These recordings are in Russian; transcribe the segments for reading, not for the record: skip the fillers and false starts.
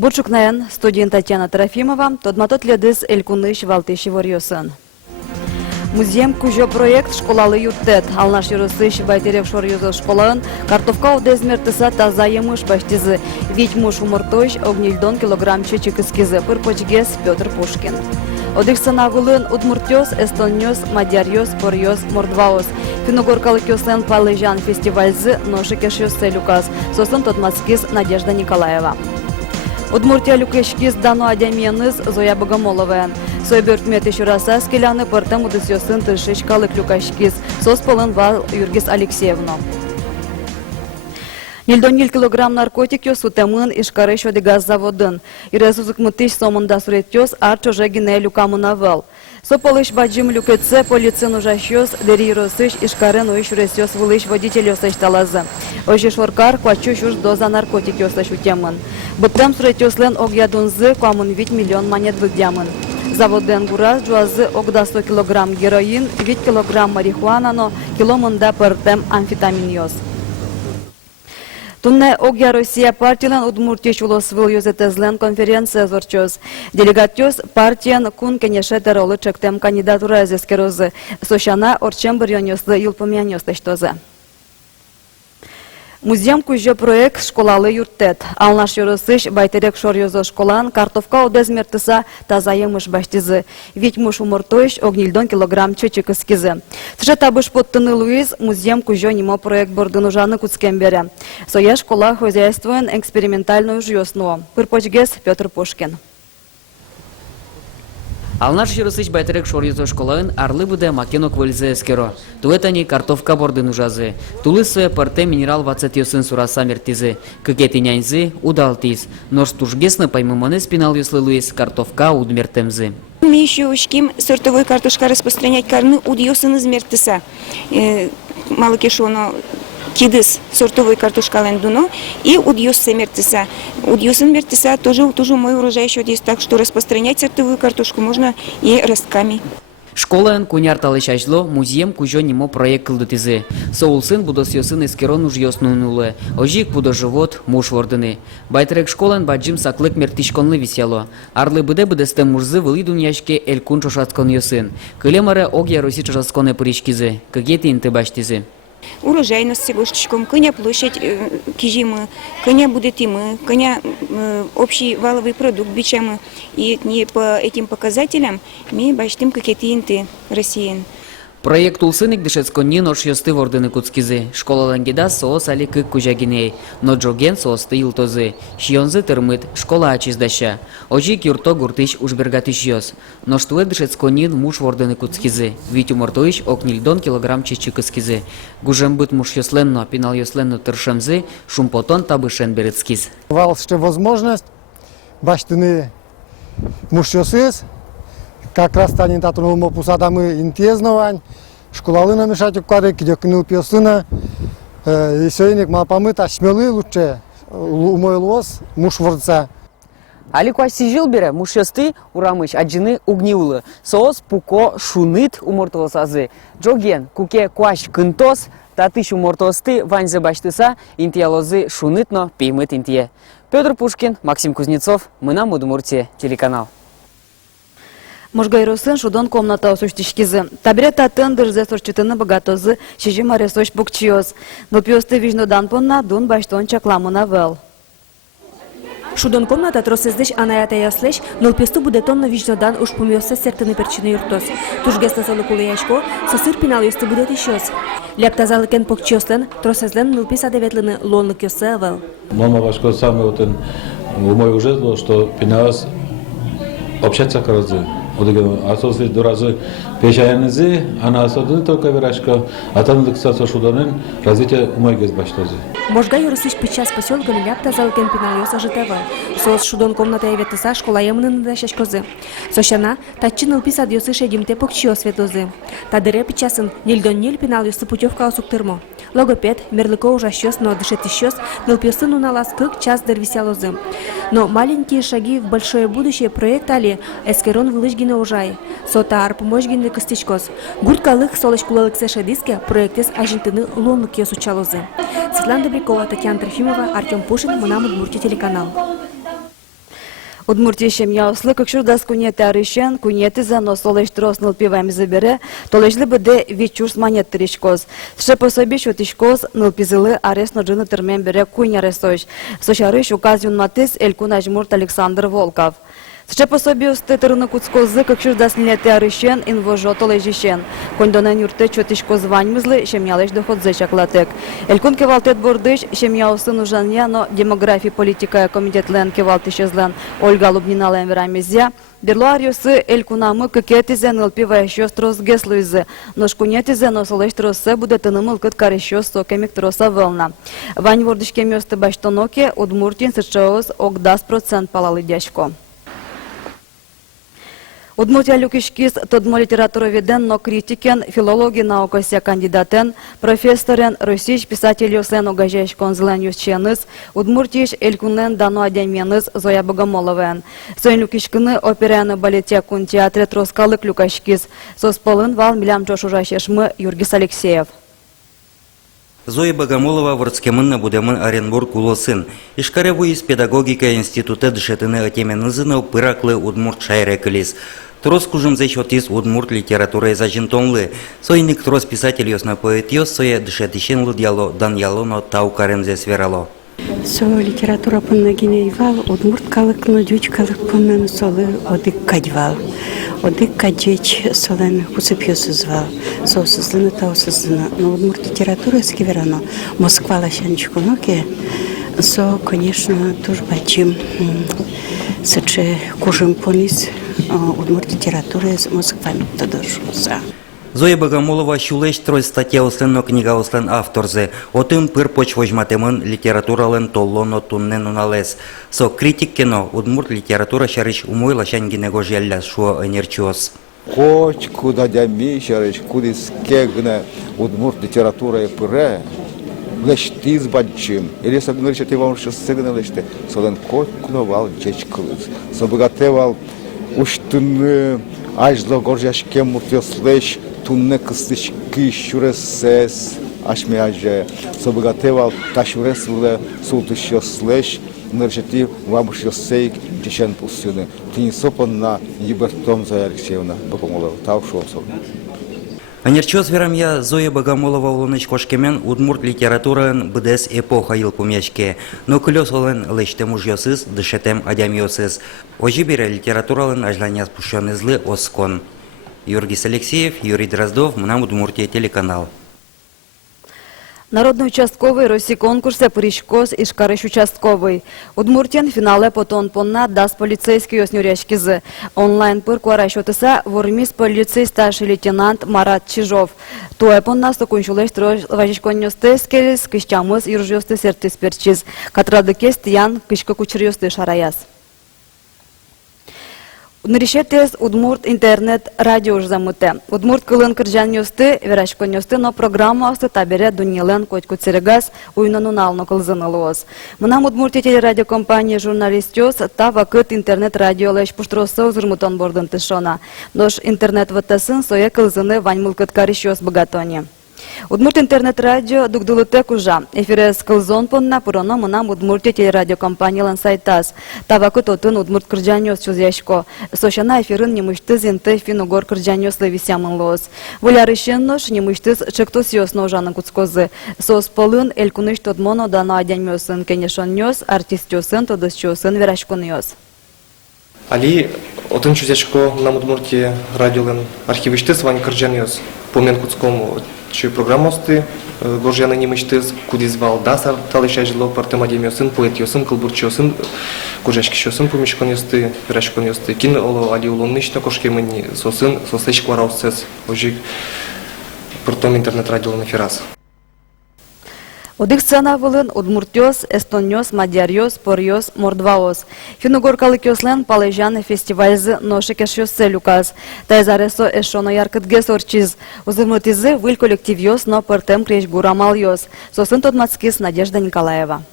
Бурчукнаен студент Татьяна Трофимова, тодматот ледыс элькуныш валтыши варьосын. Музеем кужо проект школалы юртет. Алнаш юрысыш байтерев шорьюзы школын, картовка удезмертыса таза емыш баштизы. Ведь муж умыртойш огнильдон килограммче чекискизы. Пырпочгес Петр Пушкин. Одыхсанагулын удмуртёс, эстоньёс, мадярьёс, порьёс, мордваос. Финогоркалы кёслен палыжан фестивальзы ношикеш люкас. Сосын тотмацкиз Надежда Николаева. Удмуртия люкешкиз дано адямияныз Зоя Богомолова. Сойбертмет еще раз скеляны портем удысёсын тышыч калык люкашкиз. Сос полын вал Юргис Алексеевну. Нильдон килограмм наркотик сутемын ишкары шоды газ заводын. Ирезузык мытыш сомында суреттёс арчо жегине люкамына вал. Сополыш баджим люкетсе полицин ужащёс, дери росыш ишкарын уиш ресёс вылыш водитель ёсыш талазы. Ожи шоркар квачу шуш доза наркотик ёсыш утемын. Быттем суреттёслен огядунзы куамын вить миллион монет вылдямын. Заводен гураз жуазы огда 100 килограмм героин, 8 килограмм марихуанано, киломында пыртем амфетамин ёс. Тунне Огя Россия партиялан Удмуртия чулосвыл юзетезлен конференция зорчоз. Делегатёс партиян кун кенешетер олы чектем кандидатура зескерозы. Сошана орчем бирьонёслы юлпомянёстештозы. Музеем кужо проект школалы юртет. Алнаш юрысыш байтерек шорьозы школан картовка одезмертыса таза емыш баштизы. Ведь муж умыртойш огнильдон килограмм чечекискизы. Тже табыш подтыны Луиз музеем кужо нимо проект бордынужаны куцкембере. Соя школа хозяйствуен экспериментальную жьёсну. Пырпочгес Петр Пушкин. Алнаш юрысыч байтерек шорьозо школаын арлы буде макенок выльзе эскеро. Туэтани картовка бордын ужазы. Тулысы парте минерал вацетьёсын сураса мертизы. Кыкетиняньзы удалтиз. Нож тужгесны паймыманы спинал юслы Луис картовка удмертемзы. Мы еще учим сортовой картошка распространять карны удьёсын измертыса. Мало кешоно кидыс сортовой картошкален дуно и удьёсы мертыса. Удьёсын мертыса тоже мой урожай еще есть, так что распространять сортовую картошку можно и ростками. Школаын куняр талышачло музеем кужо нимо проект кылдытызы. Соулсын будосьёсын эскерон ужьёснунулы. Ожик будо живот муж вордыны. Байтерек школаын баджим саклык мертишконлы висяло. Арлы будестем мужзы вылы дуньяшке элькун чошаткон ёсын. Кылемаре Огья Руси чошатконе пыришкизы. Кыгети инты баштизы. Урожайность сегошечком, коня площадь кижимы, коня будет и мы, коня общий валовый продукт бичамы. И не по этим показателям мы бачтим какие-то инты Россиян. Проект улсынык дышецконни нош ёсты вордыны куцкизы. Школалан гида соос али кык кужагиней. Но джоген соосты илтозы. Шионзы тырмыт, школа ачиздаща. Ожик юрто гуртыш ужбергатыш ёс. Ноштуэ дышецконнин муж вордыны куцкизы. Вить умортоиш окнильдон килограмм чечикыскизы. Гужембыт муж ёсленно, пинал ёсленно тыршемзы, шумпотон табышен берецкиз. Валште возможность баштыны муж ёсыз. Как раз станет атунул пусадамы интезновань, школалы намешать укары, кидёкнул пьёсына, и сегодня малпамы ташмелы лучше, умой лос, муж ворца. Али кваси жил бере, муж ёсты урамыш, аджины угниулы. Соос пуко шунит умортолосазы. Джоген, куке кваш кынтос, татыш умортосты ваньзе баштыса, интиалозы шунитно пеймыт интие. Петр Пушкин, Максим Кузнецов, мы на Удмуртия, телеканал. Можгайросын шудон комната осуштишкизы. Табрета тындыр зе сорчытыны богатозы, шижи маресош букчиоз. Но пьёсты вижнодан понна дун баштон чакламына вел. Шудон комната тросездеш анаята яслеш, но пьёсту буде тонно вижнодан уж помьёсы сертыны перчины юртос. Тужгеста солы кулыяшко, сосыр пинал ёсты будет ещёс. Ляптазалыкен покчёслен, тросезлен нылписа деветлыны лонлык ёсы вел. Мама башко самый вот умой уже было, что пиналась общаться корозы. А то есть до разу пешаянызы, она особенно только верашка, а там доксаться шуданен развитие умой гез баштозы. Можга юрысыш пичас поселками ляптазалыкен пинал ёсы житевел. Сос шудон комната эветыса школа емынын дашашкозы. Сошана татчин ылписа дёсы шедимте покчио светозы. Тадыре пичасын нильдон ниль пинал ёсы путевка осуктырмо. Логопед, мерлыко ужащёс, но дышетищёс, нылпёсын уналас кык час дервисялозы. Но маленькие шаги в большое будущее проект али эскерон вылыжгине ужай. Сота арпуможгине костичкос. Гурткалых солочкулалык сешадиске проектес ажинтыны лонлык ёсучалозы. Светлана Добрякова, Татьяна Трофимова, Артем Пушин, Мунам Удмуртия, телеканал. Удмуртия шемья ослы, как шурдас кунеты арышен, кунеты за нос олеш троснул пивами забере, толежли бде вичурс монет тричкоз. Ше пособи шутичкоз, нылпизылы арест ноджины термен бере куня ресоч. Сочарыш указ юнматыс элькунаж мурт Александр Волков. Ще пособі остетерно куцкози, как шурдас ниляти арышен, инвожо толежишен. Кондонен юрте чотишко званьмызлы, шемьялеш доходзе чаклатек. Элькун кевалтет бордыш, шемья осын ужанья, но демографии политика комитетлен кевалтышезлен Ольга Лубнинален верамезя, Берлуариусы элькунамы кекетизе нылпива еще стросгеслуизе, но шкунетизе носолеш тросе буде тынымыл кыт карещё сокемик троса вълна. Вань вордышке мёсты баштоноке, Удмуртин сычоз ок 10% палалы дячко. Удмуртия люкишкис тодмо литературоведен, но критикен, филологи наукося кандидатен, профессорен, русич писатель Йосен огажеш конзлен юсченыс, Удмуртиш элькунен дано адяменыс Зоя Богомоловен. Сойн люкишкины оперяны балете кун театре троскалык люкашкис, сосполын вал милям чошужашешмы Юргис Алексеев. Зоя Богомолова врцкемынна будемын Оренбург улосын. Ишкареву из педагогика института дышетыны атеменызыны пыраклы Удмурт шайрекылис. Трос кужым зачетис Удмурт литература зажинтонлы. Сойник трос писатель ёсна поэт ёс соя дышетишен дьяло дан ялоно тау карензе сверало. Со литература пынна гинейвал, Удмурт калыкны дюч калык пыннан солы одык кадьвал. Одык кадьеч солен кусыпьёсызвал. Соосызлыны таосызлыны. Но Удмурт литература скиверано. Москва лащанчику ноке. Со, конечно, тоже бачим. Сыче кужым понис Удмурт литература из Москва методошуса. Зоя Богомолова шулеш трой статья ослен книга ослен авторзе. Отым пыр поч вожматемын литературален толлоно туннен уналес. Со критик кено Удмурт литература шарыш умой лашангинего желля шуо энерчиос. Коч куда дями шарыш кудис кегне Удмурт литература пыре. Лештиз бачим. Или сагнырча те вам что сыгна леште. Солен коч кудовал чечкылыз. Собогатевал уштын ажло горжашке муртёслеш. Тунне кыстышки шуресес ашмеаже собогатевал ташурес вуле султышёслеш ныржети вабушёсейк дешен пусюны тинсопон на Ебертом Зоя Алексеевна Богомолова таушосов. Анерчос верамья Зоя Богомолова улыныч кошкемен Удмурт литературан бдес эпоха ил пумешке, но кылёс олен лештем ужёсыз дышетем адямёсыз. Ожи бире литературален ажланяс пушёнызлы оскон. Юргис Алексеев, Юрий Дроздов, Мнам Удмуртия, телеканал. Народный участковый России конкурсе Пыришкос и Шкарыш участковый. Удмуртен финале потон понна дас полицейский оснюряшкизы. Онлайн пыр куарашотыса вормис полицей старший лейтенант Марат Чижов. Туэ понна стокунчулеш трож важичконёстес келес кыштамыз юржёсты сертис перчиз. Катрадыкес тиян кышка кучерёсты шараяс. Ныришетес Удмурт интернет радио замыте. Удмурт кылын кыржан ёсты, верашкон ёсты, но программа осты табере дуньелен котку церегас уйнанунално кылзынылуос. Мынам Удмуртия телерадиокомпания журналист ёс, та вакыт интернет радио леш пуштросы узырмутон бордын тышона. Дош интернет ватасын соя кылзыны ваньмыл кыткариш ёс богатоне. Удмурт интернет-радио дугдулыте кужа. Эфирес кылзон понна пуроно мынам Удмуртия телерадиокомпаниялан сайтас. Тавакыт отын Удмурт кырджанёс чузяшко. Сошана эфирын немыштыз инты финугор кырджанёс левисямын лоос. Вулярышеннош немыштыз чыктус ёсно ужаны куцкозы. Сос полын элькуныш тодмоно дано адянмёсын кенешон нёс, артист ёсын, тодыс чёсын верашкон ёс. Али отын чузяшко нам Удмуртия радиолен архивиштыз вань кырджанёс. Помен куцкому чуй программосты, горжяны немыштыз, кудизвал дасар талыша жило партем адемёсын, поэт ёсын, кылбурчёсын, кужашки шёсын помешкон ёсты, верашкон ёсты. Кин оло али улоннышно кошкемыни сосын, сосеч квараусцес, ожик партом интернет-радиолын эфирас. Одых сцена вылын Удмуртёс, Эстонёс, Мадьярёс, Порёс, Мордваос. Финугоркалык ёслен палежаны фестивальзы ношекеш ёссе люказ. Тайзаресо эшоно яркытгес орчиз. Узымытизы выль коллектив ёс, но партем креш гурамал ёс. Сосын Тодмацкис Надежда Николаева.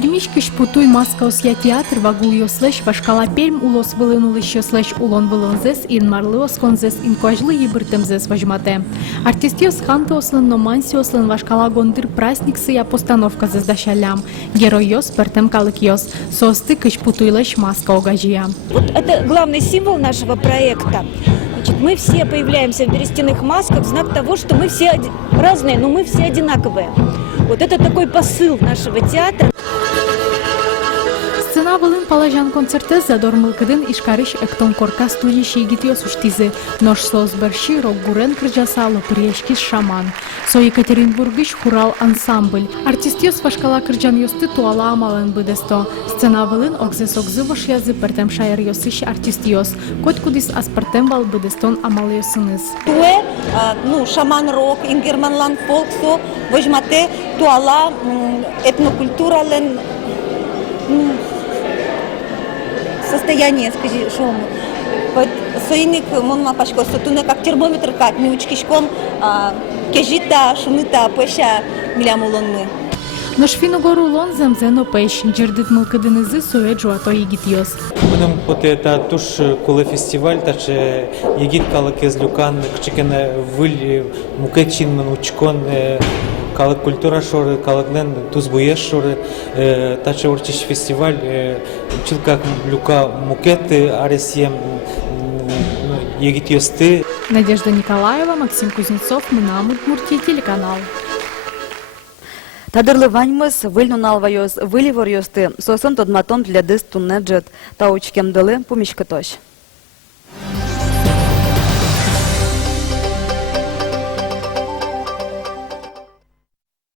Пермишкиш путуй Маскаусья театр вагую слэш вашкала Перм улос вылынулы еще слэш улон вылынзес ин марлыос конзес ин кожлы ебыртымзес вожмате. Артистиос ханты ослын номансиослын вашкала гондыр праздниксы я постановка заздащалям. Геройос пертем калыкьос. Состы кыш путуйлэш маска огажия. Вот это главный символ нашего проекта. Значит, мы все появляемся в берестяных масках в знак того, что мы все разные, но мы все одинаковые. Вот это такой посыл нашего театра. Сцена вылын палажан концерты задор мылкыдын ишкарыш эктон корка студии шейгитиос уштизы. Нож созберши рок гурен крыжаса лоприешкис шаман. Со Екатеринбургиш хурал ансамбль. Артистиос вашкала кырджан йосты туала амалын быдесто. Сцена вылын огзы ваш язы пертем шайыр йосыш артистиос. Кот кудис аспартем вал быдестон амал йосыныз. Туе, шаман рок, ингерманлан фолксо, вожмате, туала, этнокультурален, состояние, скажи, что под союзник монма пашко, сотуне как термометр как миучкишком, кежита, шумита, пеша милямулонны. Наш финогору лон земзено пеш, джердит мылкыдынызы соеджу ато егитиос. Будем потета туш коли фестиваль, та че егит калык злюкан, кчекене виль мукечин менучкон, калык культура шоры, калыкнен туз буеш шоры, та че урчиш фестиваль, чилкак люка мукеты, аресьем егитиосты. Надежда Николаева, Максим Кузнецов, Мына Удмуртия, телеканал. Тадырлываньмыз выльнуналвайоз, выливор йосты, сосын тодматон для дыс туннеджет, таучкем дылы помешкатош.